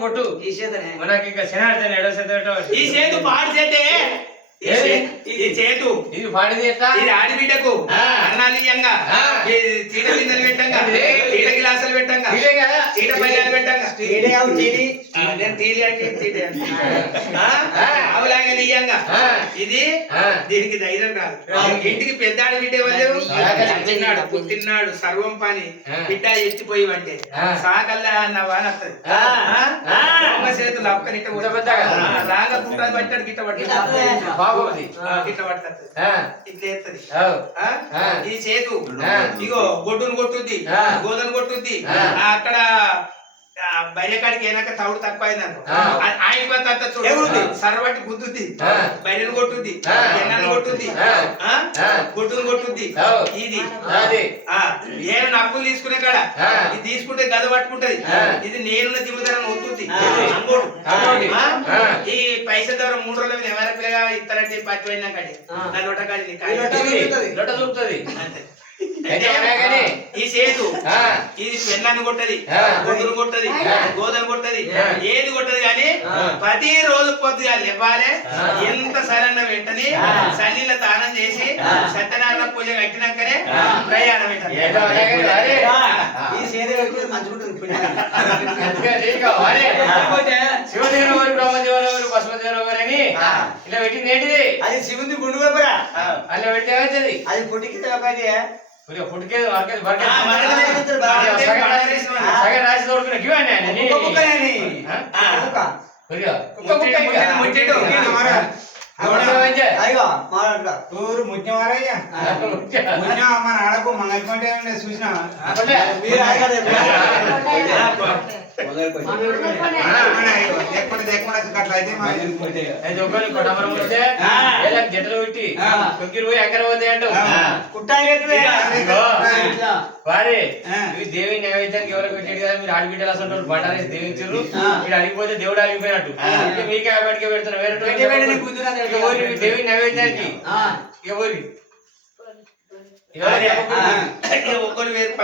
బొట్టు మనకి ఇంకా శనార్థం ఎడో ఈ చేతు పాడు చేతే ఇది చేతు ఇది పాడిది ఎట్లా ఇది ఆడిబిడ్డకు అన్నాలు ఇయ్యంగా చీట బిందెలు పెట్టంగా చీట గిలాసులు పెట్టంగా చీట పల్లెలు పెట్టంగా అవులాగా ఇయ్యంగా ఇది దీనికి ధైర్యం రాదు ఇంటికి పెద్ద ఆడిబిడ్డ వాళ్ళు పుట్టినాడు సర్వం పని బిడ్డ ఎత్తిపోయి అంటే సాకల్లా అన్న వానత్తది చేతులు అక్కడిట్ట రాగా పుట్టాలి పట్టాడు గిట్ట పట్టాడు ఇట్లా పడుతుంది ఇట్లా ఎత్తది ఈ చేతు ఇగో గొడ్డును కొట్టుద్ది గోదను కొట్టుద్ది అక్కడ బయలుకాడికి ఏనాక తవుడు తక్కువ అయిందనుకో ఆయన చూడు సర్వటి గుద్దుద్ది బయలు కొట్టుద్ది ఎన్నను కొట్టుద్ది గొడ్డును కొట్టుద్ది ఇది నేను నక్కులు తీసుకునే కాడ ఇది తీసుకుంటే గద పట్టుకుంటది ఇది నేను జిమ్మదారని వద్దుద్ది అంగోడు ఈ పైసల ద్వారా 3 రోజుల మీద ఎవరి పిల్లగా ఇస్తారంటే పచ్చి పోయినా కాడి నా లొట కాడి లొట చూపుతుంది అంతే ఈ చేతు ఇది పెన్నాన్ని కొట్టది గొడ్డును కొట్టది గోదను కొట్టది ఏది కొట్టది కానీ ప్రతి రోజు పొద్దుగా లేపాలి ఎంత సరన్న వెంటనే సల్లిలో దానం చేసి సత్యనారాయణ పూజ కట్టినాకనే ప్రయాణం శివదేవుని వారు బ్రహ్మదేవుని వారు బసవదేవుని వారు అని ఇలా పెట్టింది ఏంటిది అది శివుని గుండు అలా పెడితే ఏమవుతుంది అది పుట్టికి పుట్టికేది సగం రాసి తోడుకున్నా మన ఆడకు మంగళకుంటే చూసినా జట్టలు పెట్టి తొక్కిరు పోయి ఎక్కడ పోతాయి అంటూ వారే దేవి నైవేద్యానికి ఎవరికి పెట్టాడు కదా మీరు ఆడిబిడ్డలు అసలు బటారేసి దేవించారు మీరు అడిగిపోతే దేవుడు అడిగిపోయినట్టు మీకే బయటకే పెడుతున్నారు వేరే దేవి నైవేద్యానికి ఎవరి ఒక్కరు వేరు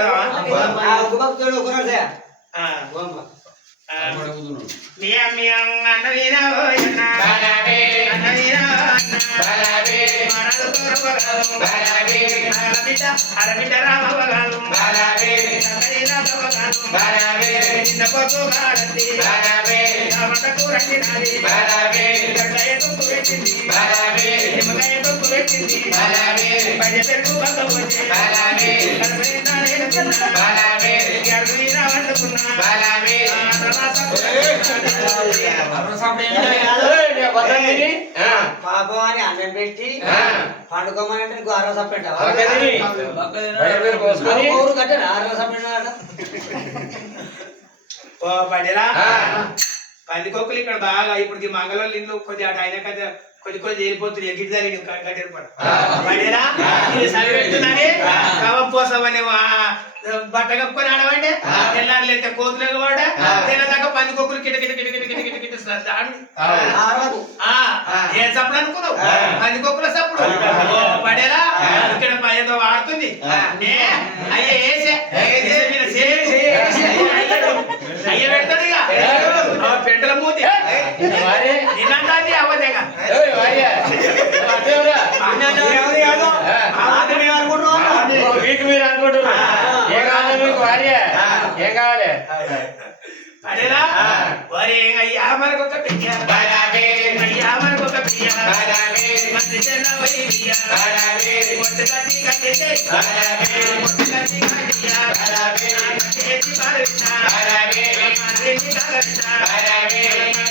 అరబిడ్డ రామవగాలు పాపని అన్నం పెట్టి పండుకోమని అరవ సప్పెంట కట్టాడు అరవ సప్పెంట పడేరా పందికొక్కులు ఇక్కడ బాగా ఇప్పుడు మంగళవాళ్ళు ఇంట్లో కొద్ది అటు అయినా కదా కొద్ది వెళ్ళిపోతుంది ఎగిరిదారి పడేరా చదివెడుతున్నానే కవం పోసామని బట్ట కప్పుకొని ఆడవండి తెల్లారు లేతే కోతులు వాడ తినదాకా పందికొక్కులు కిట కిట కిట కిట కిట కిట ఏ చప్పుడు అనుకున్నావు పందికొక్కుల చప్పుడు పడేరా ఇక్కడ ఏదో వాడుతుంది అయ్యే అయ్య పెడతాడు ఇక పెంటల మూతి నిన్నంటే అవ్వదేగా మీకు మీరు అనుకుంటున్నారు ఏం కావాలి మీకు భార్య ఏం కావాలి అదేలా ఒరే అయ్యా మనకొక పియ్య అయ్యా మనకొక పియ్య మంచి చెన్న వయ్య మొట్టు కట్టి కట్టేసే మొట్టు కట్టి కట్టియా చేతి పాలవిన్నా రెడ్డి కాలవిన్నా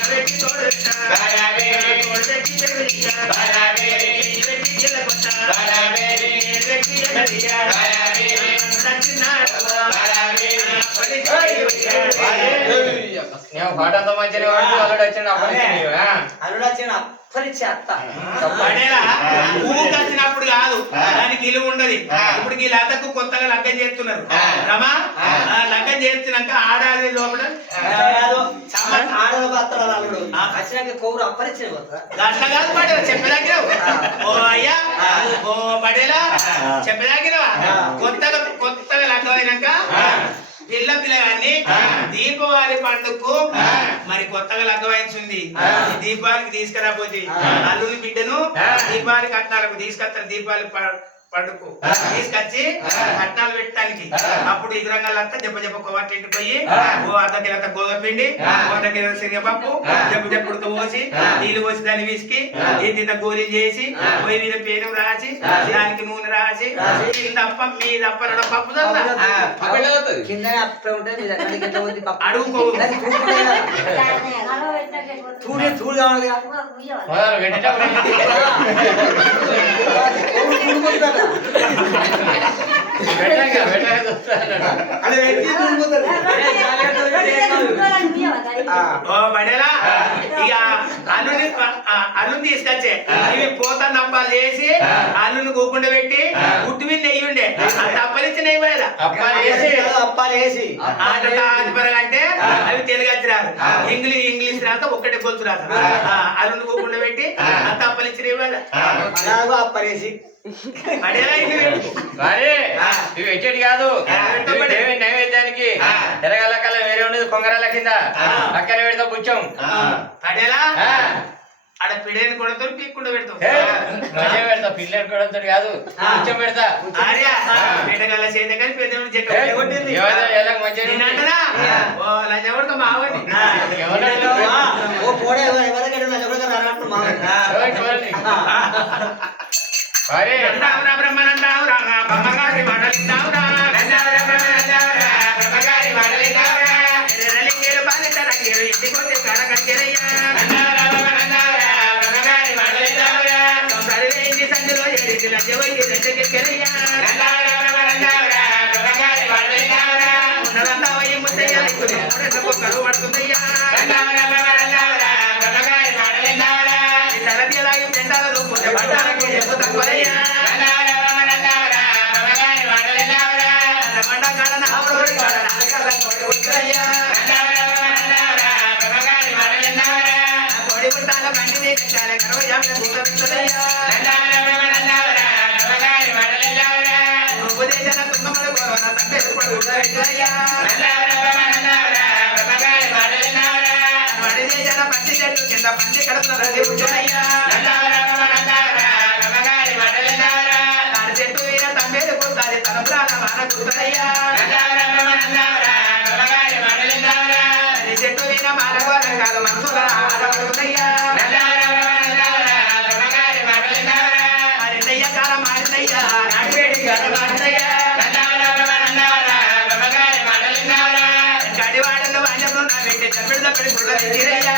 రెడ్డి తోడవిన్నా తోడబెట్టి చెవియ్యా రెడ్డి చెలకొట్ట రెడ్డి ఎన్నదియా పాట అంత మంచిగా వాడు అల్లుడు వచ్చిన అల్లుడు వచ్చిన అప్పరిచ్చే అత్త వచ్చినప్పుడు కాదు దానికి ఇలువ ఉండదు. ఇప్పుడు ఈ లతకు కొత్తగా లగ్గం చేస్తున్నారు రమా లగ్గం చేస్తున్నాక ఆడాది లోపల ఆడలో అత్తడు అల్లుడు వచ్చినాక కౌరు అప్పరిచ్చిన అట్లా కాదు పడేలా చెప్పేదాగిరావు ఓ అయ్యా ఓ పడేలా చెప్పేదాగిరావా కొత్తగా లగ్గం అయినాక పిల్లగాన్ని దీపావళి పండుగకు మరి కొత్తగా లగ్గవయించింది దీపావళికి తీసుకురాపోతే అల్లుని బిడ్డను దీపావళి కట్నాలకు తీసుకొస్తారు. దీపావళి పండుగకు తీసుకొచ్చి కట్నాలు పెట్టడానికి అప్పుడు ఎదురంగాలంతా జప్ప కొవ్వటింటి పోయి ఓ అర్ధకిలంత గోగపిండి అర్ధకిల శనగపప్పు జప్పుడుతో పోసి నీళ్లు పోసి దాన్ని విసికి ఇంత గోరీ చేసి పొయ్యి మీద పేను రాసి దానికి నూనె రాసి కిందప్ప మీదప్ప రెండు పప్పు కింద అప్ప ఉంటుంది అడుగుకో చూడు కావాలి ఇక అల్లుని తీసుకొచ్చే ఇవి పోత నప్పాలు చేసి అల్లుని కూకుండా పెట్టి గుట్టు మీద నెయ్యి ఉండే తప్పలిచ్చి నెయ్యి పోయేదా అప్పాలేసి అంటే అవి తెలుగు వచ్చి రాదు ఇంగ్లీష్ రాక ఒక్కటే గొలుసు రాదు అల్లుని కూకుండా పెట్టి తప్పలిచ్చి నెయ్యి పోయేదా అప్పలేసి ఇవి ఎట్టేటి కాదు నైవేద్యానికి తెరగల కల వేరే ఉండేది కొంగరాల కింద అక్కడ పెడతాం పుచ్చం పడేలా ఆడ పిడేని కొడతారు పీక్కుండా పెడతాం పెడతా పిల్లలు కొడతా కాదు పుచ్చం పెడతా పిడగల చేతే కానీ పెద్ద మంచిగా మావని బ్రహ్మనందావు రా బ్రహ్మగారి మాటలిందావు రా బ్రహ్మగారి మాటలిందావురా లింగేలు బాలింటారు ఇంటికొస్తే కడకయ్యా బ్రహ్మగారి మాటలిందావురా సరివేంటి సందులో ఏడికి లజ్జవయ్యి రెచ్చకెక్కరయ్యా బ్రహ్మగారి మాటలిందావురా ఉన్నదంతా వయ్యి ముద్దయ్యా ఇప్పుడు కరువు పడుతుందయ్యా బ్రహ్మగారి మాటలిందావురా తలబిలాగి పెండాల రూపుతే పట్టాలకు చెప్పు తక్కువయ్యా పంచి చెట్టు కింద పంచి కడుపున చెట్టు మీద తమ్మేది కుట్టాలి తలపురాల వాన కుట్టయ్యా చెట్టు మీద మానవ కాదు మనసుల ఆడవడుకున్నయ్యా రెండయ్య కాలం మాడినయ్యా నాడివేడి కాలం మాడినయ్యా గడివాడలు వాణ్యము నా వెంటి తప్పిడి గుళ్ళయ్యా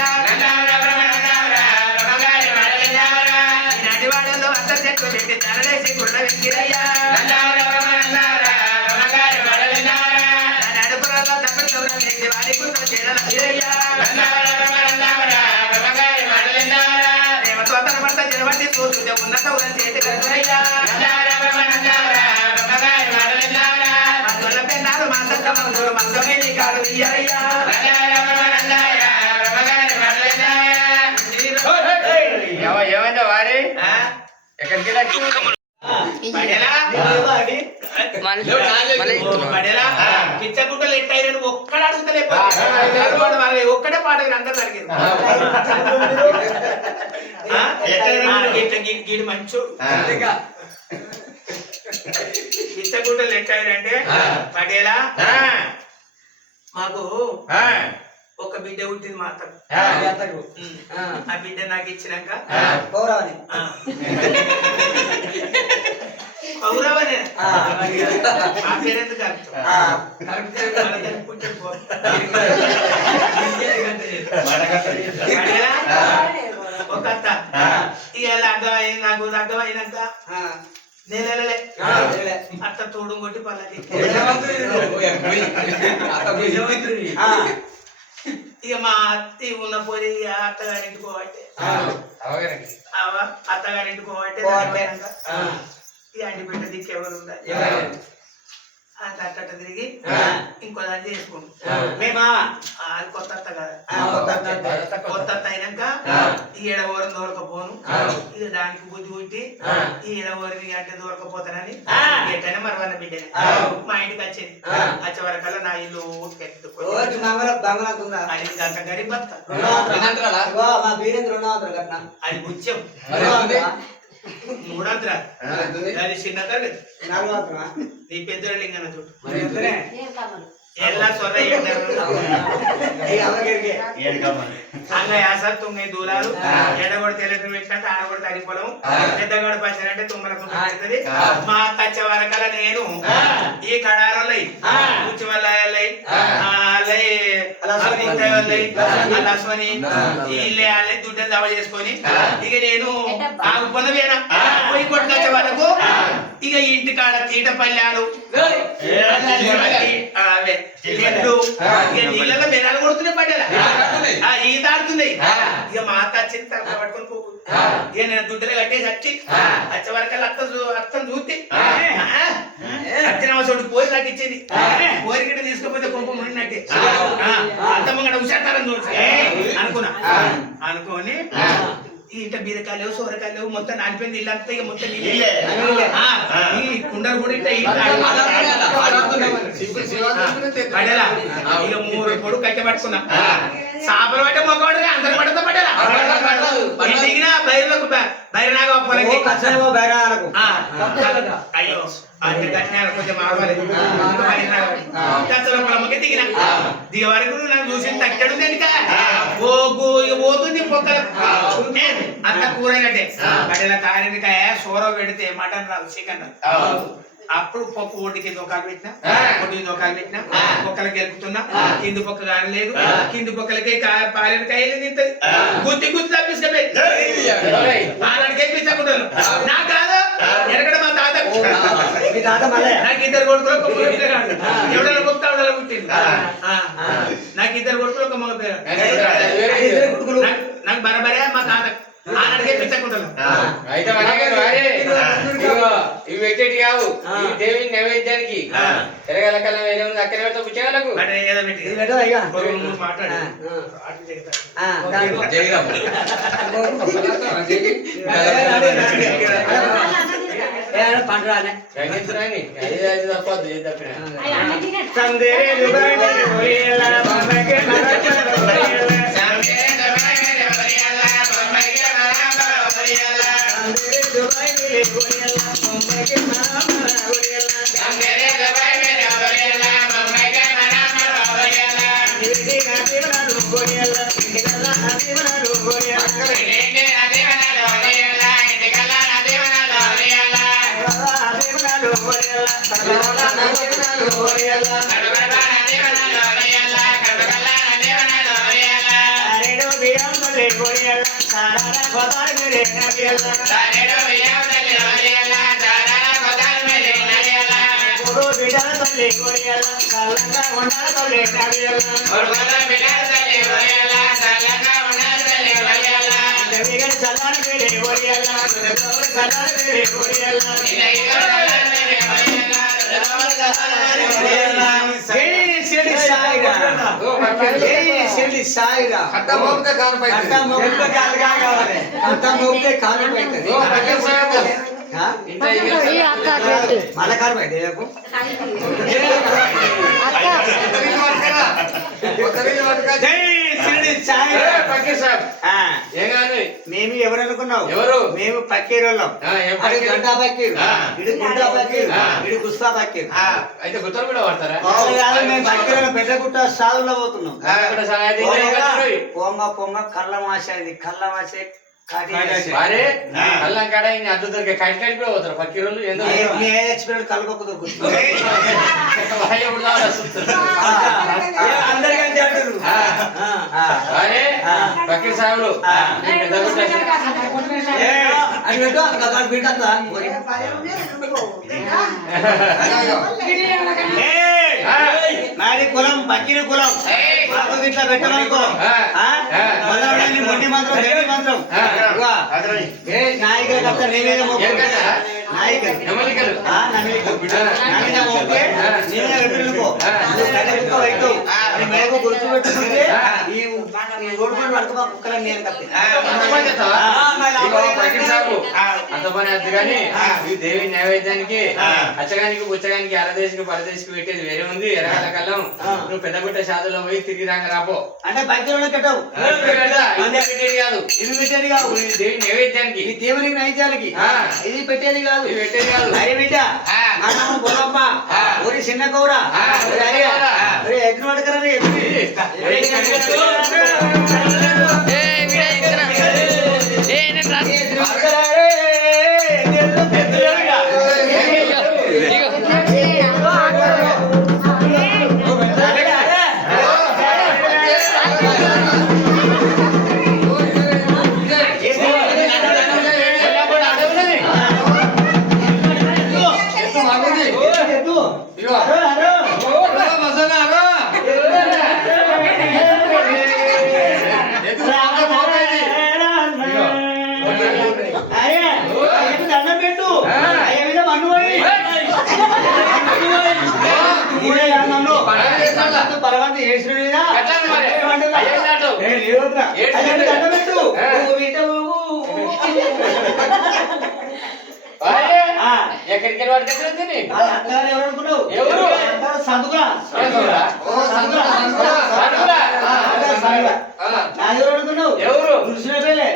నడివాడలు అంత చెట్టు పెట్టి తరలేసి గుళ్ళ వెంకిరయ్యా నడుపులలో తప్పిడి చూడండి వాడి గుర్తు చేరయ్యా రేవతోతన భర్త జనవట్టి చూస్తుంటే ఉన్నత ఉన్న చేతి కలుగునయ్యా మందుల పెన్నాలు మాసంత మందులు మందమే నీ కాడు ఇయ్యరయ్యా ఏమైందా వారి ఎక్కడికి పిచ్చగుట్టలు ఎట్టయిన ఒక్కడ అడుగుతలే ఒక్కడే పాట అందరు జరిగింది గీడు మంచు పిచ్చగుట్టలు ఎట్టయినంటే పడేలా మాకు ఒక బిడ్డ పుట్టింది మా అత్తకు అత్తకు. ఆ బిడ్డ నాకు ఇచ్చినాక కౌరవని. కౌరవనే ఆ. ఆ పేరెందుకు అర్థం ఆ. పుట్టిన పో. ఒక అత్త ఇక అగ్గమైంది నాకు అగ్గమైనాక ఆ. నేను వెళ్ళలే వెళ్ళలే. అత్త తోడు కొట్టి పల్లకి ఆ. ఇక మా అత్తి ఉన్న పోయి అత్తగారింటికి పోవట్టే అత్తగారింటికి పోవట్టే ఆ. ఈ అంటి పెట్ట దిక్కు ఎవరు ఉండాలి ఎవరు? అట్ట తిరిగి ఇంకో దాన్ని చేసుకుంటాం మేమా? అది కొత్త అత్త కదా కొత్త అత్త. కొత్త అత్త అయినాక ఈ ఎడవరం దొరకపోను ఇక దానికి బుద్ధి పుట్టి ఈ ఎడవరిని అంటే దొరకపోతానని ఎట్టైనా మరవన్న బిడ్డని మా ఇంటికి వచ్చేది వచ్చే వరకల్లా నా ఇల్లు రోజు బంగాళాకు ఉందా? అది గంట గడి బతుక ఇగో మా బీరేంద్ర 200 కట్నా. అది ముత్యం 200. మూడంతరా అది చిన్న తరగతి 400. నీ పెద్ద లింగన చూడు మరి ఎంతనే? ఎలా సొర్ర ఈ అమ్మగారికి. అంగ యాస 9 దూలాలు ఎడగొడితే ఎలక్ట్రిక్ పెట్టినట్టు ఆడగొడితే అడిపోవడం పెద్దగడ పచ్చారంటే తుమ్మలకు పెడుతుంది మా తచ్చ వరకల నేను ఈ కడారలై కూర్చి వల్ల లక్ష్మణి ఈ ఇల్లే వాళ్ళే దుడ్డలు దవ చేసుకొని ఇక నేను ఆగు పొలవేనా పోయి కొట్టుకొచ్చే వాళ్ళకు ఇక ఇంటి కాడ తీట పల్లెలు అవే నీళ్ళలో బెనాలు కొడుతున్నాయి పడ్డేలా ఈత ఆడుతుంది ఇక మా అత్త వచ్చింది తల పట్టుకొని పోకు ఇక నేను దుడ్డలు కట్టేసి వచ్చి వచ్చే వరకల్లా అత్తం చూస్తే అచ్చిన చోటు పోయి నాకు ఇచ్చేది పోరిగిட்ட తీసుకుపోతే కొంప ముడినట్టే అత్తమ్మ హుషారు చూసి అనుకున్నా అనుకోని ఇంట బీరకాయలు లేవు సోరకాయలు లేవు మొత్తం నానిపోయింది ఇల్లు అంతా ఇక మొత్తం నీళ్ళే ఈ కుండలు కూడా పడేలా ఇక 3 పొడు కట్టె పట్టుకున్నా చేపలు పట్టే మొక్కవాడు అందరు పడతా పడేలా దిగిన బైరులకు బైరనాగ పొలకి అయ్యో అంటే కట్టినారు కొంచెం ఆడవాలి పొలమ్మకి దిగిన దిగ వరకు నన్ను చూసి తగ్గడు కనుక పోతుంది పొక్కల అంత కూరైనట్టే కట్టెల కారెనికాయ సోర పెడితే మటన్ రాదు చికెన్ రాదు అప్పుడు పప్పు ఒడ్డుకి దోకాలు పెట్టినా ఒడ్డుకి దోకాలు పెట్టినా పొక్కలు గెలుపుతున్నా కింది పొక్క కానీ లేదు కింది పొక్కలకి పాలెన కాయలు తింటది గుత్తి గుత్తి తప్పిస్తే పాలనకే పిచ్చకుంటారు నాకు కాదు ఎరగడ మా తాత నాకు 2 కొడుకులు ఒక మగ పిల్లగాడు ఎవడో గొప్ప ఎవడో పుట్టింది నాకు 2 కొడుకులు ఒక మగ పిల్లగాడు నాకు బరబరే మా తాత ఆనాడికే పిచ్చకుంటారు అయితే ఇవి పెట్టేటి కావు దేవి నైవేద్యానికి ఎరగల కళ్ళ వేరే ఉంది అక్కడ పెడతా పుచ్చేవాళ్ళకు మాట్లాడు పండురానే తప్పదు ఏది తప్పిన చాయ్ పక్కీర్ సాబ్ ఆ, ఏం కాదు మేము ఎవరు అనుకున్నావు? ఎవరు? మేము పక్కీరోళ్ళం. ఏం అది పక్కీరు? గంటా పక్కీరు, ఇడు గుంటా పక్కీరు, ఇడు గుస్తా పక్కీరు. అయితే గుత్తలు కూడా పడతారా? వాళ్ళు కాదు, మేము పక్కీరోళ్ళం. పెద్దగుట్ట సాగుల్లో పోతున్నాం. ఇక్కడ సాయం చేయాలి. పొంగ పొంగ కళ్ళ మాస అయింది. కళ్ళ మాసే కాటి అరే అల్లం కాడ అడ్డు దొరికే కట్టి కట్టి కూడా పోతారు పక్కీరోళ్ళు ఎందుకు ఎక్స్పీరియన్స్ కలుపొక్క దొరుకుతుంది. అందరికంటే అంటారు. అరే పక్కీర్ సాగులు అది పెట్టు, అది పెట్టద్దా? నాది కులం పక్కీరి కులం. మాకు ఇట్లా పెట్టమనుకో. మొండి మంత్రం గట్టి మంత్రం. నాయకులు కథ నేనేదో నాయకులు నెమలికలు మేకు గుర్తు పెట్టుకుంటే ఈ రోడ్డు పని పడుతున్నా కుక్కలని నేను కప్పి అంత పని అద్దు కానీ ఈ దేవి నైవేద్యానికి అచ్చగానికి బుచ్చగానికి అరదేశికి పరదేశికి పెట్టేది వేరే ఉంది. ఎరగల కళ్ళం నువ్వు పెద్దగుట్ట షాదులో పోయి తిరిగి రాక రాపో. అంటే బయట కట్టవు. పెట్టేది కాదు, ఇది పెట్టేది కాదు. దేవి నైవేద్యానికి, ఈ దేవునికి నైవేద్యానికి ఇది పెట్టేది కాదు, ఇది పెట్టేది కాదు. అరే బిడ్డ బొలమ్మ ఊరి చిన్న కౌర ఎగ్గు పడకరని దండం పెట్టు. అయ్య మీద మన్ను పరవంతి వేసిన మీద దండం పెట్టు. ఎక్కడికి వెళ్ళి ఎవరు అనుకున్నావు? ఎవరు? సందుగా ఎవరు అనుకున్నావు? ఎవరు? కృష్ణ పేలే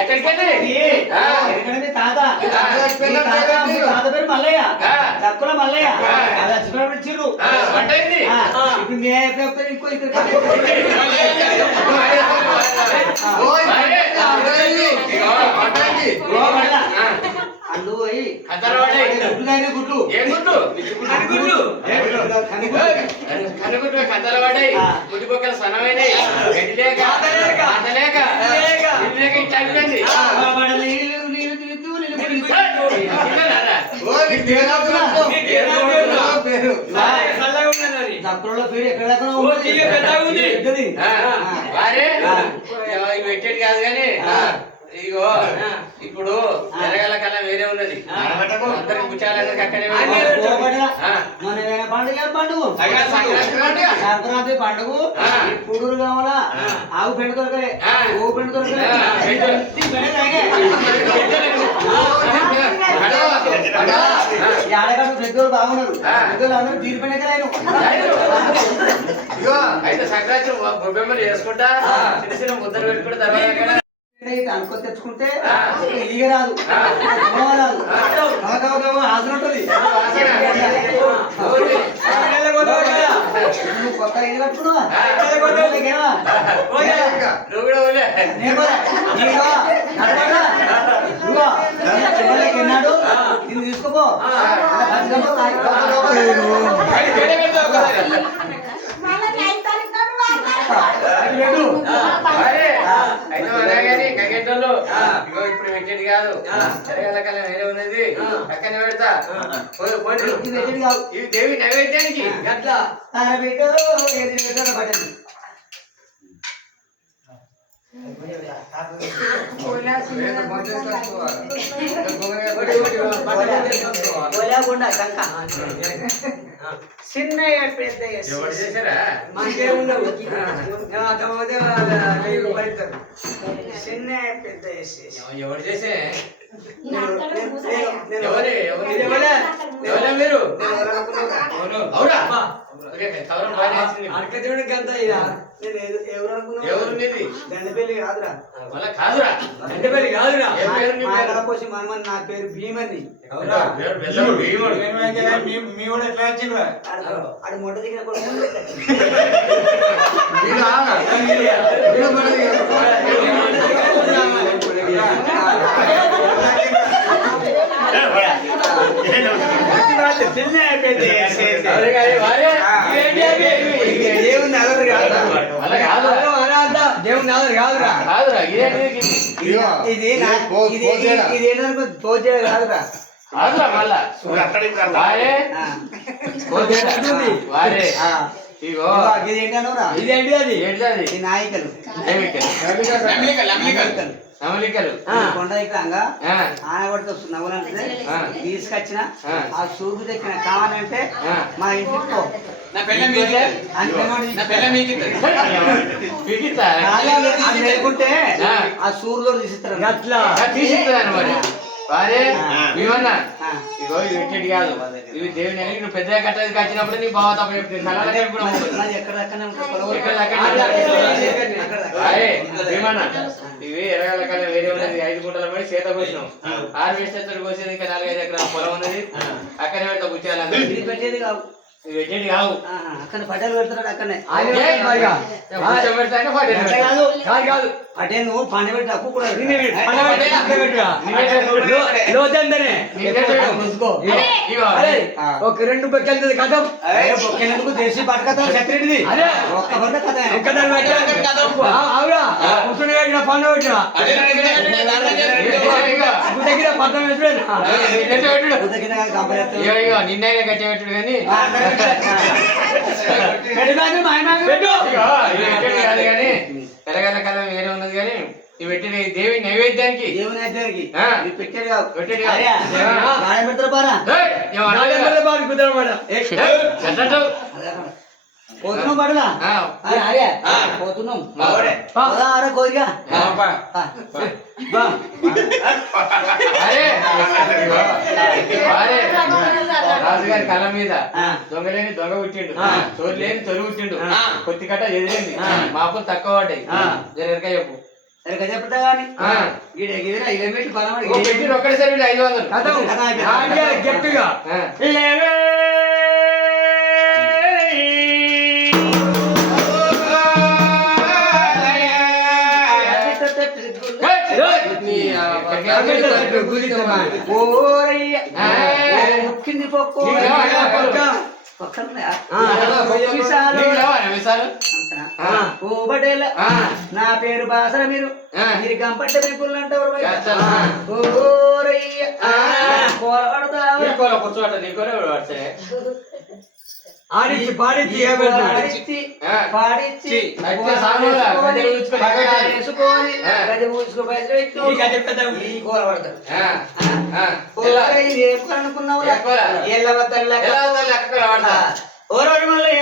ఎక్కడికి వెళ్ళి తాత పేరు మల్లయ్య, తక్కువ మల్లయ్య. అది వచ్చినప్పుడు చిరు ఇప్పుడు ఇంకో అల్లు పోయి గుడ్లు ఏం గుడ్లు కనుగుడ్లు కద్దల పడ్డాయి, గుడ్డి పక్కల సనమైనవి, గడ్డి లేక లేక ఇట్లా అయిపోయింది. దక్కులలో పేరు ఎక్కడ పెట్టేది కాదు కానీ ఇగో ఇప్పుడు జరగాల కన్నా వేరే ఉన్నది. అందరికి కూర్చోాలందరికి అక్కడే మన పండుగ సంక్రాంతి పండుగ. ఇప్పుడు కావాలా ఆవు పెండు దొరకలే, ఓ పెండు దొరకలే. ఏడగట్టు పెద్దోళ్ళు బాగున్నారు, పెద్దోళ్ళు అందరూ తీర్పెనకలేను. అయితే సంక్రాంతి బొబ్బెమ్మలు చేసుకుంటా చిన్న చిన్న ముద్దలు పెట్టుకుంటే తర్వాత అనుకో తెచ్చుకుంటే ఇక రాదు, రాదు ఆసన ఉంటుంది. కొత్త ఇల్లు కట్టుకున్నా ఎన్నాడు దీన్ని తీసుకోపో. ఇప్పుడు పెట్టేది కాదు, జరగాల కన్నా వేరే ఉన్నది పక్కనే పెడతా. ఇవి దేవి నైవేద్యానికి అట్లా పట్టండి. చిన్నయ్య పెద్ద చేశారా చిన్న పెద్ద వేసేసి ఎవరు చేసే నేను ఎవరే ఎవరే మీరు అవురా ఓకే కవరం బాగా వచ్చింది అడకదేవుడికి అంత ఎవరు అనుకున్నావు ఎవరు నీది దండపల్లి కాదురా మళ్ళా కాదురా దండపల్లి కాదురా ఏం పేరు నీ పేరు పోసి మనమని నా పేరు భీమని అవునా? పేరు బెల్లం భీముడు. మీ కూడా ఎట్లా వచ్చిండ్రు ఆడు మొట్ట దిగిన కూడా చిన్న పెద్ద వేసేసి ఎవరు కాదు, వారే? దేవుని అదరు కాదురా అలా కాదురా దేవుని అదరు కాదురా కాదురా ఇదేంటి ఇది ఇదేంటనుకో తోచే కాదురా కాదురా మళ్ళా వారే వారే ఇగో ఇది ఏంటనురా ఇదేంటి అది ఏంటి అది ఈ నాయకులు నమలికలు కొండ ఎక్కడంగా ఆనగొడితో నవ్వులంటే తీసుకొచ్చిన ఆ సూపు తెచ్చిన కావాలంటే మా ఇంటికి పో అది లేకుంటే ఆ సూర్యులో తీసిస్తారు అట్లా తీసిస్తాను మరి వారే ఇవన్నా ఇగో ఇవి ఎట్టి కాదు ఇవి దేవుని అని నువ్వు పెద్దగా కట్టేది కట్టినప్పుడు నీ బావ తప్ప చెప్తుంది ఇవి ఎరగాల కల్లా వేరే ఉన్నది 5 గుంటల పై చేత కోసినాం 6 వేస్తే కోసేది ఇంకా 4-5 ఎకరాల పొలం ఉన్నది అక్కడే పెడతా కూర్చోాలి పెట్టేది కావు ఇవి పెట్టేది కావు అక్కడ పటేలు పెడతాడు అక్కడనే కాదు పటేలు పండబెట్టి అప్పు కూడా ఒక 2 బొక్కెళ్తుంది కథ బొక్కెందుకు దేశీ పట్టకథ సెక్రటరీ ఒక్క పట్ట కథ అవునా కూర్చుని పండు పెట్టిన దగ్గర పట్టం నిన్నైనా కట్టి పెట్టుడు కానీ కానీ తెలంగాణ కాలం వేరే ఉన్నది కానీ ఇవి పెట్టిన దేవి నైవేద్యానికి పెట్టేది కాదు పెట్టేది పెడతారు పారా పోతున్నాం పడలా పోతున్నాం కోరిగా రాజుగారి కళ్ళ మీద దొంగలేని దొంగ పుట్టిండు చోరు లేని చొరు పుట్టిండు కొద్ది కట్ట ఎదిరింది మాపులు తక్కువ పడ్డాయి జరగక చెప్పు చెప్తా గానీ ఒక్కడిసారి 500 గట్టిగా ముక్కింది పొక్కు నా పేరు బాసర మీరు మీరు గంపట్ట పెంపులు అంటారు ఆడిచ్చి పాడిచ్చి పాడిచ్చి వేసుకొని గది ఊసుకు పైసలు అనుకున్నావు ఓ రోజు మళ్ళీ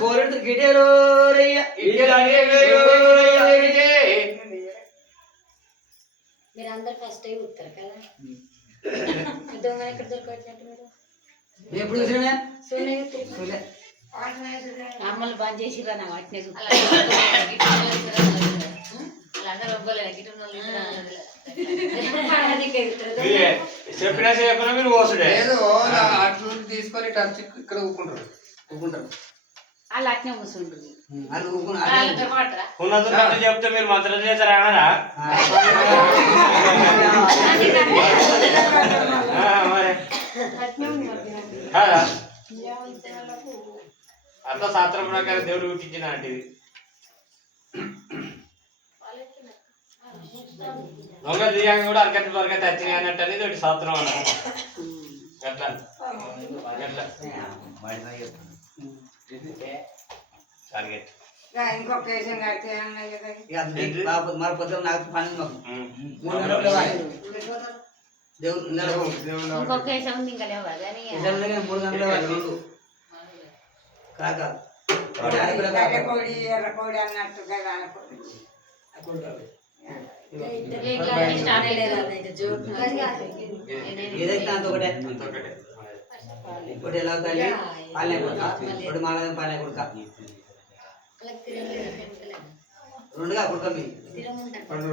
కోరెంట్ గిడేరో మీరందరూ ఫస్ట్ అయి ఉంటారు కదా దొంగ ఎక్కడ దొరకవచ్చినట్టు మీరు ఎప్పుడు చూసినా అమ్మలు బంద్ చేసిరా నా వాటిని వాళ్ళందరూ ఒప్పుకోలేదు గిట్ట చెప్పినా చెప్పినా మీరు పోసుడే ఏదో అట్లు తీసుకొని టచ్ ఇక్కడ ఊకుంటారు వాళ్ళు అట్నే కూర్చుంటుంది అది ఊరుకుని ఉన్నందుకు చెప్తే మీరు మంత్రం చేస్తారా అన్నారా మరి కాదా అట్లా శాస్త్రం ప్రకారం దేవుడు పుట్టించిన అంటే దొంగ దిగాంగా కూడా అరకట్టు వరకట్టు వచ్చినాయి అన్నట్టు అనేది ఒకటి శాస్త్రం అన్నమాట గట్లా గట్లా టార్గెట్ ఇంకొక కేసం కడితే మరి పొద్దున నాకు పని ఉంది మాకు 3 గంటలు లేవాలి దేవుడు ఇంకొక కేసు ఉంది ఇంకా లేవా కానీ 3 గంటలు లేవాలి 2 కాక కోడి ఎర్ర కోడి అన్నట్టు కదా స్టార్ట్ ఏదైతే అంత ఒకటే ఒకటే ఒకటి ఎలా తల్లి పాలనే కొడుక ఒకటి మాలనే పాలనే కొడుక 2గా కొడుక మీ పండు